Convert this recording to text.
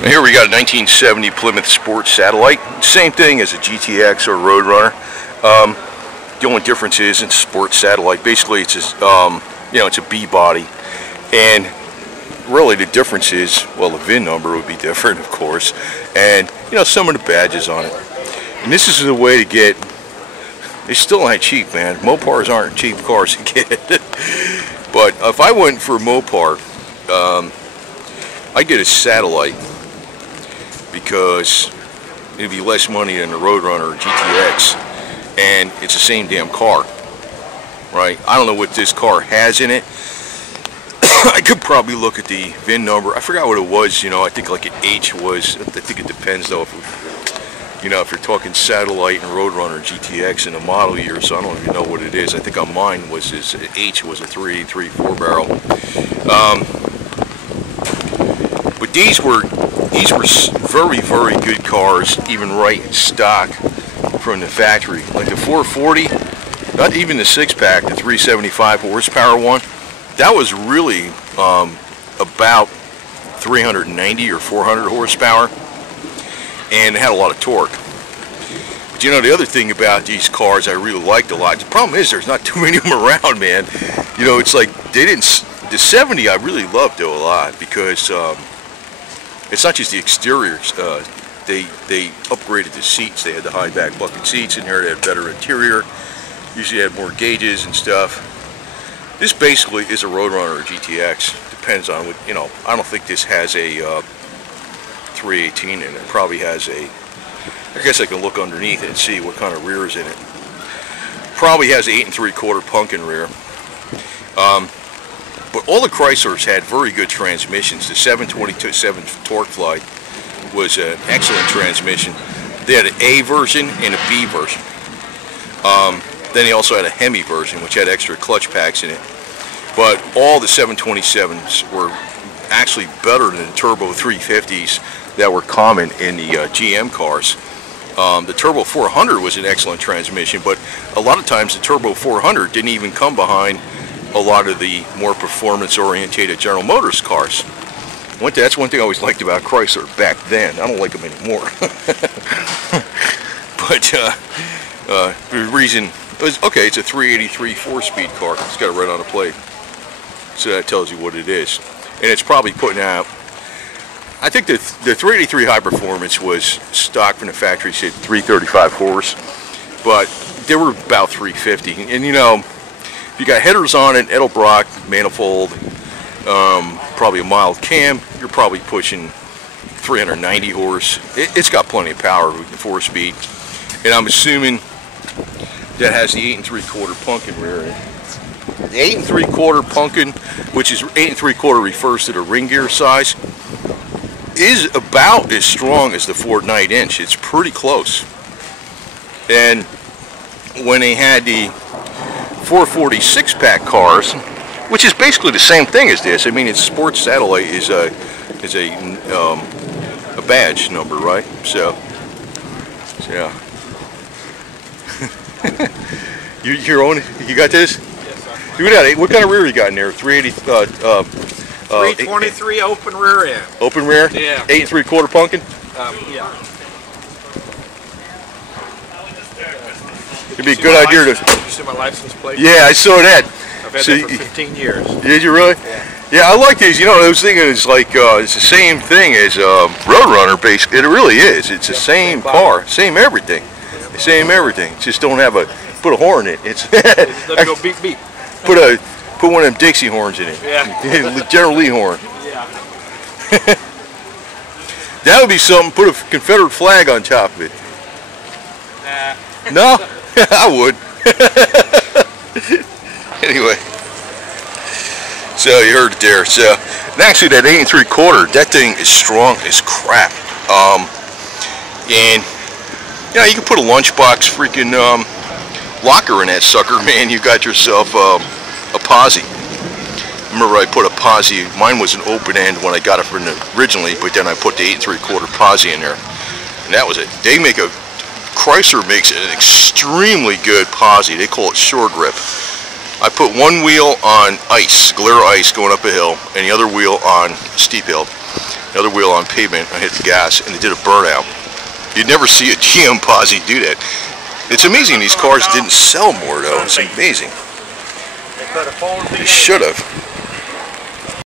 Here we got a 1970 Plymouth Sport Satellite. Same thing as a GTX or Roadrunner. The only difference is it's Sport Satellite. Basically, it's a, it's a B body, and really the difference is, well, the VIN number would be different, of course, and some of the badges on it. And this is the way to get. They still ain't cheap, man. Mopars aren't cheap cars to get. But if I went for a Mopar, I'd get a Satellite, because it'd be less money than the Roadrunner or GTX, and it's the same damn car, right? I don't know what this car has in it. I could probably look at the VIN number. I forgot what it was. I think like an H was. I think it depends though. If you're talking Satellite and Roadrunner GTX in the model year, so I don't even know what it is. I think on mine was this H was a 383 4-barrel. But these were very, very good cars, even right stock from the factory. Like the 440, not even the 6-pack, the 375 horsepower one, that was really about 390 or 400 horsepower, and it had a lot of torque. But the other thing about these cars I really liked a lot, the problem is there's not too many of them around, man. It's like they didn't. The 70 I really loved though a lot, because it's not just the exteriors. They upgraded the seats. They had the high back bucket seats in here. They had better interior. Usually had more gauges and stuff. This basically is a Roadrunner or GTX. Depends on what, I don't think this has a 318 in it. It probably has a, I guess I can look underneath it and see what kind of rear is in it. Probably has 8 3/4 pumpkin rear. But all the Chryslers had very good transmissions. The 722-7 Torquefly was an excellent transmission. They had an A version and a B version. Then they also had a Hemi version, which had extra clutch packs in it. But all the 727s were actually better than the Turbo 350s that were common in the GM cars. The Turbo 400 was an excellent transmission, but a lot of times the Turbo 400 didn't even come behind a lot of the more performance-oriented General Motors cars. That's one thing I always liked about Chrysler back then. I don't like them anymore. But the reason was, okay, it's a 383 4-speed car. It's got it right on the plate, so that tells you what it is. And it's probably putting out, I think the 383 High Performance was stock from the factory, said 335 horse, but they were about 350. And if you got headers on it, Edelbrock manifold, probably a mild cam, you're probably pushing 390 horse. It's got plenty of power with the 4-speed, and I'm assuming that has the 8 3/4 pumpkin rear in it. The 8 3/4 pumpkin, which is 8 3/4 refers to the ring gear size, is about as strong as the Ford Knight Inch. It's pretty close. And when they had the 440 6-pack cars, which is basically the same thing as this. I mean, it's Sports Satellite is a badge number, right? So yeah. You got this? Yes, sir. Look at that. What kind of rear you got in there? 380. 323 open rear end. Open rear? Yeah. 8 3/4 pumpkin? Yeah. It'd be a good idea to. You see my license plate? Yeah, I saw that. I've had that for 15 years. Did you really? Yeah. Yeah, I like these. I was thinking it's like it's the same thing as Roadrunner. Basically, it really is. It's the same car, same everything, same everything. Just don't have put a horn in it. It's Let it go beep beep. Put one of them Dixie horns in it. Yeah. General Lee horn. Yeah. That would be something. Put a Confederate flag on top of it. Nah. No, I would. Anyway, so you heard it there. So, and actually, that 8 3/4, that thing is strong as crap. And you can put a lunchbox freaking locker in that sucker, man. You got yourself a posi. Remember, I put a posi. Mine was an open end when I got it from originally, but then I put the 8 3/4 posi in there, and that was it. Chrysler makes an extremely good posi. They call it short grip. I put one wheel on ice, glare ice going up a hill, and the other wheel on a steep hill. the other wheel on pavement, I hit the gas, and it did a burnout. You'd never see a GM posse do that. It's amazing these cars didn't sell more though. It's amazing. They should have.